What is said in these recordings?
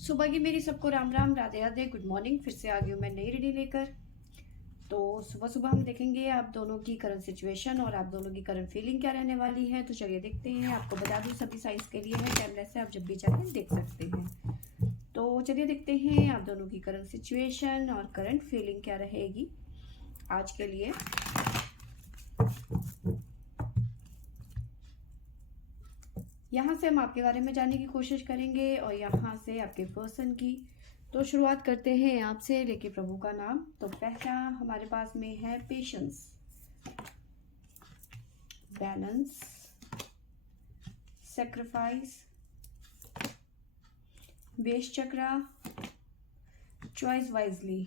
सुबह की मेरी सबको राम राम, राधे राधे, गुड मॉर्निंग। फिर से आ गई हूँ मैं नई रीडिंग लेकर। तो सुबह सुबह हम देखेंगे आप दोनों की करंट सिचुएशन और आप दोनों की करंट फीलिंग क्या रहने वाली है। तो चलिए देखते हैं। आपको बता दूँ सभी साइज के लिए है, टाइमलेस है, आप जब भी चाहें देख सकते हैं। तो चलिए देखते हैं आप दोनों की करंट सिचुएशन और करंट फीलिंग क्या रहेगी आज के लिए। यहाँ से हम आपके बारे में जानने की कोशिश करेंगे और यहाँ से आपके पर्सन की। तो शुरुआत करते हैं आपसे लेके प्रभु का नाम। तो पहला हमारे पास में है पेशेंस, बैलेंस, सेक्रीफाइस, वेश chakra, choice wisely,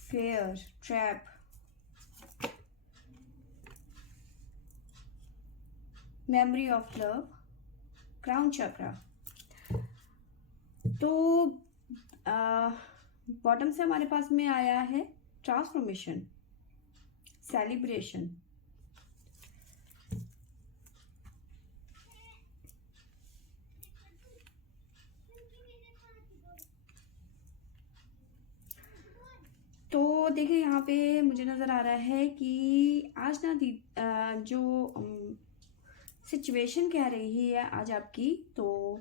fair, trap, memory of love, crown chakra. तो बॉटम से हमारे पास में आया है ट्रांसफॉर्मेशन, सेलिब्रेशन, तो देखिए यहाँ पे मुझे नज़र आ रहा है कि आज ना जो सिचुएशन कह रही है आज आपकी, तो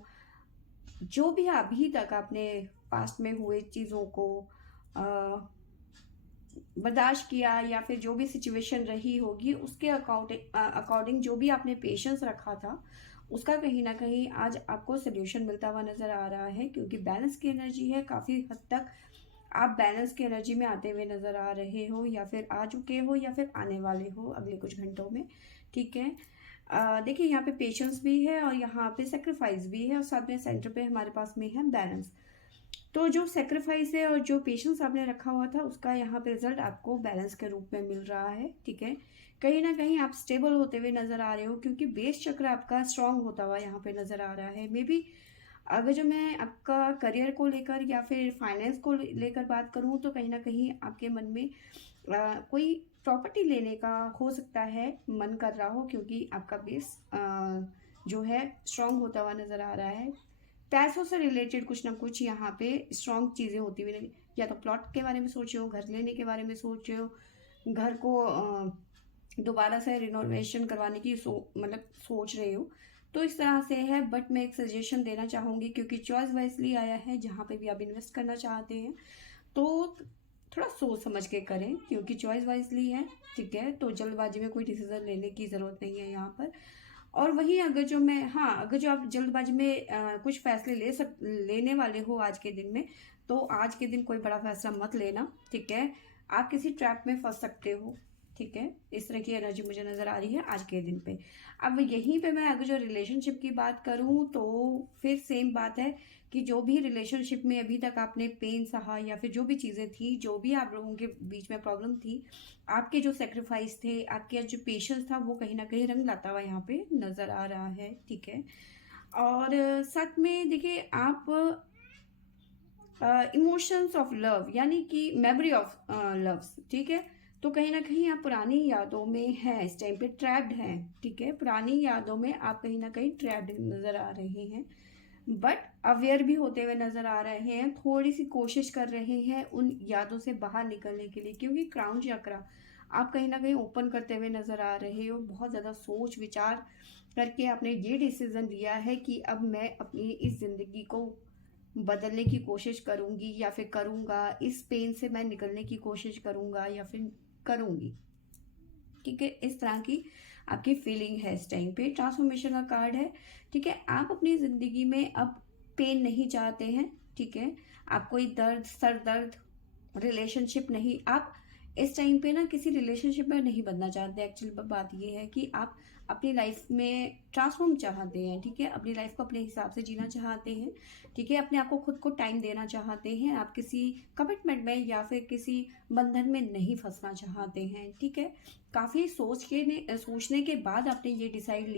जो भी अभी तक आपने पास्ट में हुए चीज़ों को बर्दाश्त किया या फिर जो भी सिचुएशन रही होगी उसके अकॉर्डिंग जो भी आपने पेशेंस रखा था उसका कहीं ना कहीं आज आपको सोल्यूशन मिलता हुआ नज़र आ रहा है। क्योंकि बैलेंस की एनर्जी है, काफ़ी हद तक आप बैलेंस की एनर्जी में आते हुए नज़र आ रहे हो या फिर आ चुके हो या फिर आने वाले हो अगले कुछ घंटों में। ठीक है। देखिए यहाँ पे पेशेंस भी है और यहाँ पे सेक्रीफाइस भी है और साथ में सेंटर पे हमारे पास में है बैलेंस। तो जो सेक्रीफाइस है और जो पेशेंस आपने रखा हुआ था उसका यहाँ पे रिजल्ट आपको बैलेंस के रूप में मिल रहा है। ठीक है। कहीं ना कहीं आप स्टेबल होते हुए नजर आ रहे हो क्योंकि बेस चक्र आपका स्ट्रांग होता हुआ यहाँ पे नजर आ रहा है। मे बी अगर जो मैं आपका करियर को लेकर या फिर फाइनेंस को लेकर बात करूँ तो कहीं ना कहीं आपके मन में कोई प्रॉपर्टी लेने का हो सकता है मन कर रहा हो क्योंकि आपका बेस जो है स्ट्रांग होता हुआ नजर आ रहा है। पैसों से रिलेटेड कुछ ना कुछ यहाँ पे स्ट्रांग चीज़ें होती हुई या तो प्लॉट के बारे में सोच रहे हो, घर लेने के बारे में सोच रहे हो, घर को दोबारा से रिनोवेशन करवाने की मतलब सोच रहे हो। तो इस तरह से है। बट मैं एक सजेशन देना चाहूँगी क्योंकि चॉइस वाइजली आया है, जहाँ पे भी आप इन्वेस्ट करना चाहते हैं तो थोड़ा सोच समझ के करें क्योंकि चॉइस वाइजली है। ठीक है। तो जल्दबाजी में कोई डिसीजन लेने की ज़रूरत नहीं है यहाँ पर। और वहीं अगर जो मैं हाँ अगर जो आप जल्दबाजी में कुछ फैसले लेने वाले हो आज के दिन में, तो आज के दिन कोई बड़ा फैसला मत लेना। ठीक है। आप किसी ट्रैप में फंस सकते हो। ठीक है। इस तरह की एनर्जी मुझे नज़र आ रही है आज के दिन पे। अब यहीं पे मैं अगर जो रिलेशनशिप की बात करूँ तो फिर सेम बात है कि जो भी रिलेशनशिप में अभी तक आपने पेन सहा या फिर जो भी चीज़ें थी, जो भी आप लोगों के बीच में प्रॉब्लम थी, आपके जो सेक्रीफाइस थे, आपके जो पेशेंस था, वो कहीं ना कहीं रंग लाता हुआ यहाँ पे नजर आ रहा है। ठीक है। और साथ में देखिए आप इमोशंस ऑफ लव यानी कि मेमोरी ऑफ लव्स। ठीक है। तो कहीं ना कहीं आप पुरानी यादों में हैं, इस टाइम पे ट्रैप्ड हैं। ठीक है। पुरानी यादों में आप कहीं ना कहीं ट्रैप्ड नजर आ रहे हैं, बट अवेयर भी होते हुए नजर आ रहे हैं, थोड़ी सी कोशिश कर रहे हैं उन यादों से बाहर निकलने के लिए। क्योंकि क्राउन चक्रा आप कहीं ना कहीं ओपन करते हुए नजर आ रहे हो। बहुत ज़्यादा सोच विचार करके आपने ये डिसीजन लिया है कि अब मैं अपनी इस जिंदगी को बदलने की कोशिश करूंगी या फिर करूंगा, इस पेन से मैं निकलने की कोशिश करूंगा या फिर करूंगी। ठीक है। इस तरह की आपकी फीलिंग है इस टाइम पे। ट्रांसफॉर्मेशन का कार्ड है। ठीक है। आप अपनी जिंदगी में अब पेन नहीं चाहते हैं। ठीक है। आप कोई दर्द, सर दर्द, रिलेशनशिप नहीं, आप इस टाइम पे ना किसी रिलेशनशिप में नहीं बनना चाहते। एक्चुअली बात ये है कि आप अपनी लाइफ में ट्रांसफॉर्म चाहते हैं। ठीक है। अपनी लाइफ को अपने हिसाब से जीना चाहते हैं। ठीक है। अपने आप को खुद को टाइम देना चाहते हैं। आप किसी कमिटमेंट में या फिर किसी बंधन में नहीं फंसना चाहते हैं। ठीक है। काफ़ी सोचने के बाद आपने ये डिसाइड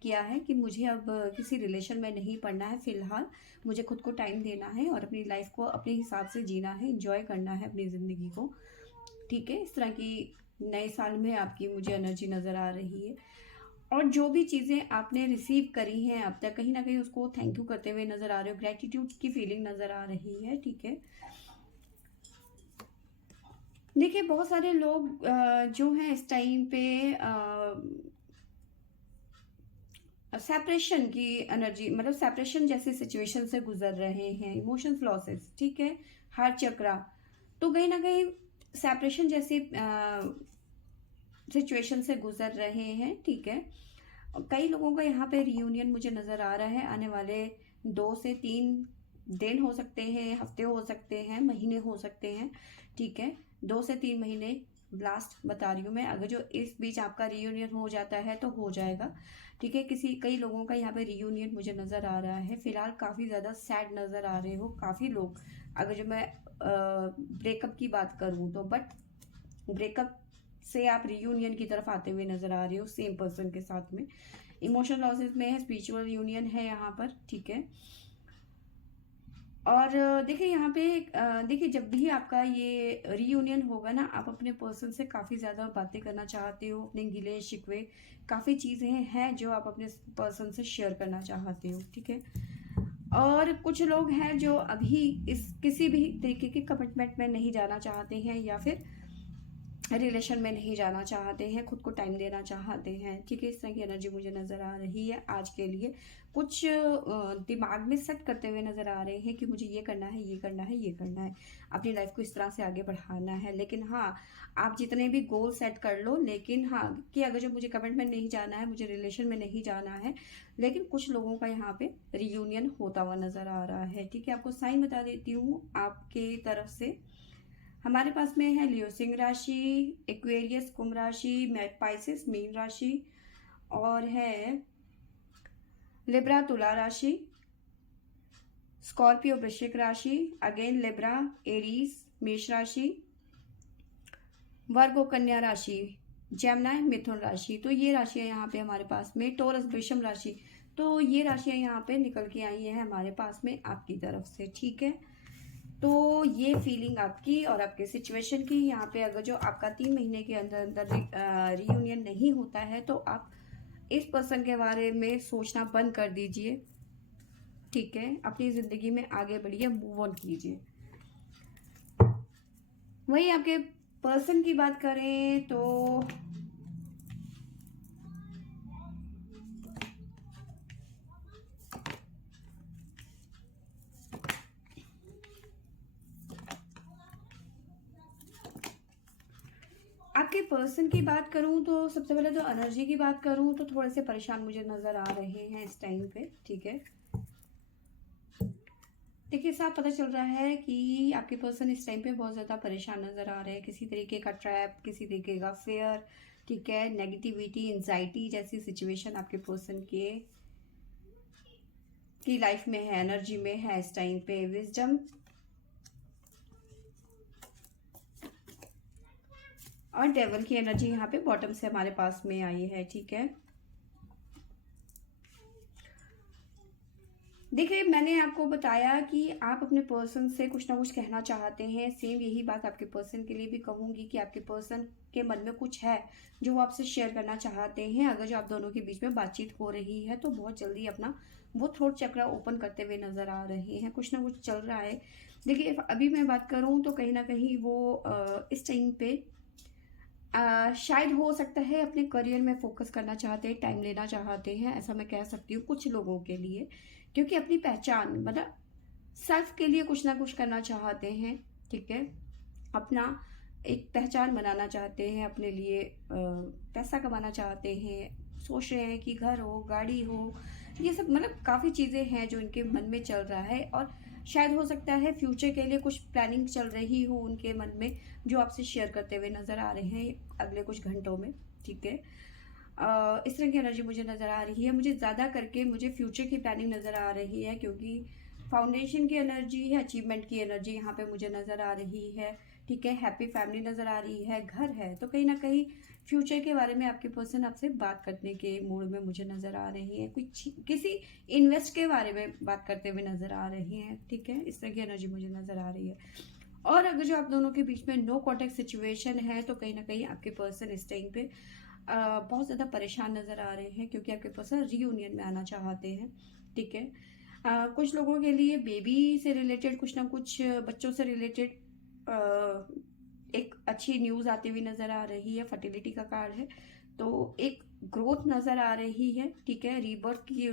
किया है कि मुझे अब किसी रिलेशन में नहीं पड़ना है। फिलहाल मुझे खुद को टाइम देना है और अपनी लाइफ को अपने हिसाब से जीना है, इंजॉय करना है अपनी ज़िंदगी को। ठीक है। इस तरह की नए साल में आपकी मुझे एनर्जी नज़र आ रही है। और जो भी चीज़ें आपने रिसीव करी हैं अब तक, कहीं ना कहीं उसको थैंक यू करते हुए नज़र आ रहे हो, ग्रेटिट्यूड की फीलिंग नज़र आ रही है, ठीक है। देखिए बहुत सारे लोग जो हैं इस टाइम पे सेपरेशन की एनर्जी, मतलब सेपरेशन जैसी सिचुएशन से गुजर रहे हैं, इमोशंस लॉसेस, ठीक है, हार्ट चक्रा। तो कहीं ना कहीं सेपरेशन जैसी सिचुएशन से गुजर रहे हैं, ठीक है। और कई लोगों का यहाँ पे रियूनियन मुझे नज़र आ रहा है, आने वाले 2 से 3 दिन हो सकते हैं, हफ्ते हो सकते हैं, महीने हो सकते हैं, ठीक है। 2 से 3 महीने लास्ट बता रही हूँ मैं, अगर जो इस बीच आपका रियूनियन हो जाता है तो हो जाएगा, ठीक है। कई लोगों का यहाँ पे रियूनियन मुझे नज़र आ रहा है। फिलहाल काफ़ी ज़्यादा सैड नज़र आ रहे हो काफ़ी लोग, अगर जो मैं ब्रेकअप की बात करूँ तो, बट ब्रेकअप से आप रियूनियन की तरफ आते हुए नजर आ रहे हो सेम पर्सन के साथ में। इमोशनल लॉसेस में है, स्पिरिचुअल यूनियन है यहाँ पर, ठीक है। और देखिए यहाँ पे देखिए जब भी आपका ये रीयूनियन होगा ना, आप अपने पर्सन से काफ़ी ज़्यादा बातें करना चाहते हो, अपने गिले शिकवे, काफ़ी चीज़ें हैं जो आप अपने पर्सन से शेयर करना चाहते हो, ठीक है। और कुछ लोग हैं जो अभी इस किसी भी तरीके के कमिटमेंट में नहीं जाना चाहते हैं, या फिर रिलेशन में नहीं जाना चाहते हैं, खुद को टाइम देना चाहते हैं, ठीक है। इस तरह की एनर्जी मुझे नज़र आ रही है आज के लिए। कुछ दिमाग में सेट करते हुए नज़र आ रहे हैं कि मुझे ये करना है, ये करना है, ये करना है, अपनी लाइफ को इस तरह से आगे बढ़ाना है। लेकिन हाँ, आप जितने भी गोल सेट कर लो, लेकिन हाँ कि अगर जो मुझे कमिटमेंट नहीं जाना है, मुझे रिलेशन में नहीं जाना है, लेकिन कुछ लोगों का यहाँ पे रियूनियन होता हुआ नज़र आ रहा है, ठीक है। आपको साइन बता देती हूँ आपके तरफ से। हमारे पास में है लियो सिंह राशि, एक्वेरियस कुंभ राशि, पाइसेस मीन राशि, और है लिब्रा तुला राशि, स्कॉर्पियो वृश्चिक राशि, अगेन लिब्रा एरीज मेष राशि, वर्गो कन्या राशि, जमुना मिथुन राशि। तो ये राशियां यहाँ पे हमारे पास में, टोरस वृषभ राशि। तो ये राशियां यहाँ पे निकल के आई हैं हमारे पास में आपकी तरफ से, ठीक है। तो ये फीलिंग आपकी और आपके सिचुएशन की यहाँ पे, अगर जो आपका 3 महीने के अंदर अंदर रियूनियन नहीं होता है तो आप इस पर्सन के बारे में सोचना बंद कर दीजिए, ठीक है। अपनी ज़िंदगी में आगे बढ़िए, मूव ऑन कीजिए। वही आपके पर्सन की बात करें तो आपके पर्सन की बात करूं तो सबसे पहले तो एनर्जी की बात करूं तो थोड़े से परेशान मुझे नज़र आ रहे हैं इस टाइम पे, ठीक है। देखिए साफ पता चल रहा है कि आपके पर्सन इस टाइम पे बहुत ज़्यादा परेशान नज़र आ रहे हैं, किसी तरीके का ट्रैप, किसी तरीके का फेयर, ठीक है, नेगेटिविटी, एंजाइटी जैसी सिचुएशन आपके पर्सन के की लाइफ में है, एनर्जी में है इस टाइम पे। विजडम और डेवल की एनर्जी यहाँ पे बॉटम से हमारे पास में आई है, ठीक है। देखिए मैंने आपको बताया कि आप अपने पर्सन से कुछ ना कुछ कहना चाहते हैं, सेम यही बात आपके पर्सन के लिए भी कहूँगी कि आपके पर्सन के मन में कुछ है जो वो आपसे शेयर करना चाहते हैं। अगर जो आप दोनों के बीच में बातचीत हो रही है तो बहुत जल्दी अपना वो थ्रोट चक्र ओपन करते हुए नज़र आ रहे हैं, कुछ ना कुछ चल रहा है। देखिए अभी मैं बात करूँ तो कहीं ना कहीं वो इस टाइम पे शायद हो सकता है अपने करियर में फोकस करना चाहते हैं, टाइम लेना चाहते हैं, ऐसा मैं कह सकती हूँ कुछ लोगों के लिए, क्योंकि अपनी पहचान मतलब सेल्फ के लिए कुछ ना कुछ करना चाहते हैं, ठीक है। अपना एक पहचान बनाना चाहते हैं, अपने लिए पैसा कमाना चाहते हैं, सोच रहे हैं कि घर हो, गाड़ी हो, ये सब मतलब काफ़ी चीज़ें हैं जो इनके मन में चल रहा है। और शायद हो सकता है फ्यूचर के लिए कुछ प्लानिंग चल रही हो उनके मन में, जो आपसे शेयर करते हुए नज़र आ रहे हैं अगले कुछ घंटों में, ठीक है। इस तरह की एनर्जी मुझे नज़र आ रही है। मुझे ज़्यादा करके मुझे फ्यूचर की प्लानिंग नज़र आ रही है, क्योंकि फाउंडेशन की एनर्जी है, अचीवमेंट की एनर्जी यहाँ पे मुझे नज़र आ रही है, ठीक है। हैप्पी फैमिली नज़र आ रही है, घर है, तो कहीं ना कहीं फ्यूचर के बारे में आपके पर्सन आपसे बात करने के मूड में मुझे नज़र आ रही है, कुछ किसी इन्वेस्ट के बारे में बात करते हुए नज़र आ रही हैं, ठीक है। इस तरह की एनर्जी मुझे नज़र आ रही है। और अगर जो आप दोनों के बीच में नो कॉन्टेक्ट सिचुएशन है तो कहीं ना कहीं आपके पर्सन इस टाइम पे बहुत ज़्यादा परेशान नज़र आ रहे हैं क्योंकि आपके पर्सन रीयूनियन में आना चाहते हैं, ठीक है। कुछ लोगों के लिए बेबी से रिलेटेड कुछ ना कुछ, बच्चों से रिलेटेड एक अच्छी न्यूज़ आती हुई नज़र आ रही है, फर्टिलिटी का कार्ड है, तो एक ग्रोथ नज़र आ रही है, ठीक है। रीबर्थ की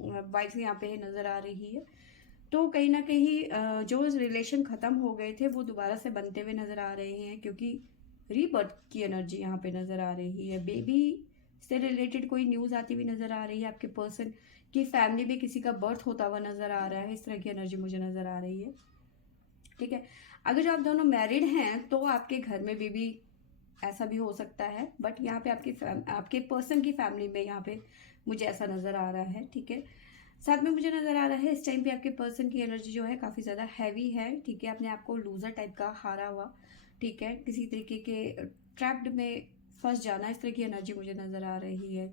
वाइब्स यहाँ पे नज़र आ रही है। तो कहीं ना कहीं जो रिलेशन ख़त्म हो गए थे वो दोबारा से बनते हुए नज़र आ रहे हैं क्योंकि रीबर्थ की एनर्जी यहाँ पे नज़र आ रही है। बेबी से रिलेटेड कोई न्यूज़ आती हुई नज़र आ रही है, आपके पर्सन की फैमिली में किसी का बर्थ होता हुआ नज़र आ रहा है, इस तरह की एनर्जी मुझे नज़र आ रही है, ठीक है। अगर जो आप दोनों मैरिड हैं तो आपके घर में बेबी ऐसा भी हो सकता है, बट यहाँ पे आपके पर्सन की फैमिली में यहाँ पे मुझे ऐसा नज़र आ रहा है, ठीक है। साथ में मुझे नज़र आ रहा है इस टाइम पे आपके पर्सन की एनर्जी जो है काफ़ी ज़्यादा हैवी है, ठीक है। अपने आप को लूज़र टाइप का हारा हुआ, ठीक है, किसी तरीके के ट्रैप्ड में फंस जाना, इस तरह की एनर्जी मुझे नज़र आ रही है,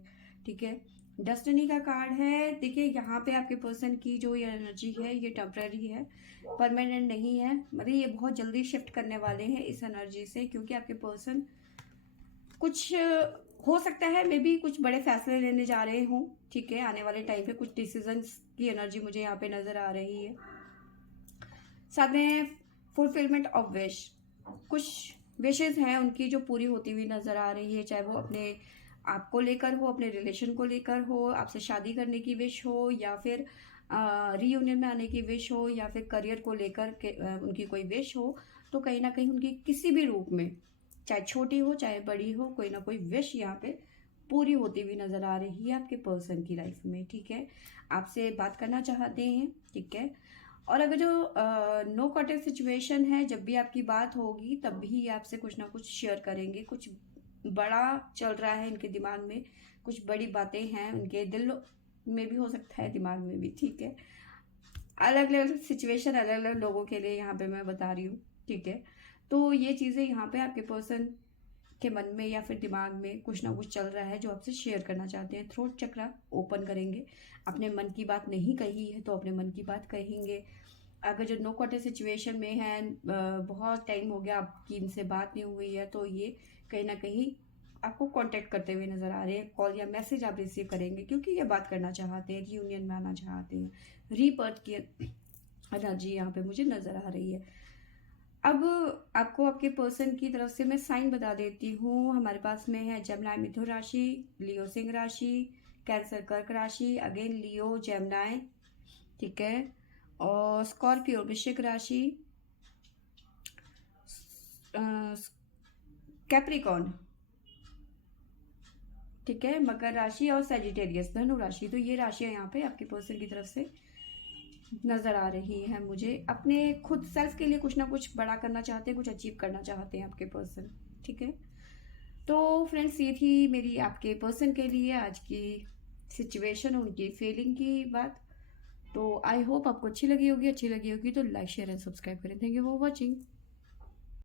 ठीक है। डेस्टिनी का कार्ड है। देखिए यहाँ पे आपके पर्सन की जो ये एनर्जी है ये टेम्पररी है, परमानेंट नहीं है, मतलब ये बहुत जल्दी शिफ्ट करने वाले हैं इस एनर्जी से क्योंकि आपके पर्सन कुछ हो सकता है मे बी कुछ बड़े फैसले लेने जा रहे हों, ठीक है। आने वाले टाइम पे कुछ डिसीजंस की एनर्जी मुझे यहाँ पे नज़र आ रही है। साथ में फुलफिलमेंट ऑफ विश, कुछ विशेज़ हैं उनकी जो पूरी होती हुई नज़र आ रही है, चाहे वो अपने आपको लेकर हो, अपने रिलेशन को लेकर हो, आपसे शादी करने की विश हो, या फिर रीयूनियन में आने की विश हो, या फिर करियर को लेकर के उनकी कोई विश हो। तो कहीं ना कहीं उनकी किसी भी रूप में, चाहे छोटी हो चाहे बड़ी हो, कोई ना कोई विश यहाँ पे पूरी होती हुई नज़र आ रही है आपके पर्सन की लाइफ में, ठीक है। आपसे बात करना चाहते हैं, ठीक है। और अगर जो नो कॉन्टेक्ट सिचुएशन है, जब भी आपकी बात होगी तब भी ये आपसे कुछ ना कुछ शेयर करेंगे, कुछ बड़ा चल रहा है इनके दिमाग में, कुछ बड़ी बातें हैं उनके दिल में भी, हो सकता है दिमाग में भी, ठीक है। अलग अलग सिचुएशन अलग अलग लोगों के लिए यहाँ पे मैं बता रही हूँ, ठीक है। तो ये चीज़ें यहाँ पे आपके पर्सन के मन में या फिर दिमाग में कुछ ना कुछ चल रहा है जो आपसे शेयर करना चाहते हैं। थ्रोट चक्रा ओपन करेंगे, अपने मन की बात नहीं कही है तो अपने मन की बात कहेंगे। अगर जो नो कॉन्टेक्ट सिचुएशन में है, बहुत टाइम हो गया आपकी इनसे बात नहीं हुई है, तो ये कहीं ना कहीं आपको कांटेक्ट करते हुए नज़र आ रहे हैं। कॉल या मैसेज आप रिसीव करेंगे क्योंकि ये बात करना चाहते हैं, रीयूनियन में आना चाहते हैं। रीबर्थ की एनर्जी यहाँ पे मुझे नज़र आ रही है। अब आपको आपके पर्सन की तरफ से मैं साइन बता देती हूँ। हमारे पास में है जेमिनी मिथुन राशि, लियो सिंह राशि, कैंसर कर्क राशि, अगेन लियो जेमिनी, ठीक है, और स्कॉर्पियो वृश्चिक राशि, कैप्रिकॉन, ठीक है, मकर राशि, और सैजिटेरियस धनु राशि। तो ये राशियाँ यहाँ पे आपके पर्सन की तरफ से नज़र आ रही है मुझे। अपने खुद सेल्फ के लिए कुछ ना कुछ बड़ा करना चाहते हैं, कुछ अचीव करना चाहते हैं आपके पर्सन, ठीक है। तो फ्रेंड्स ये थी मेरी आपके पर्सन के लिए आज की सिचुएशन, उनकी फीलिंग की बात। तो आई होप आपको अच्छी लगी होगी तो लाइक शेयर एंड सब्सक्राइब करें। Thank you for watching.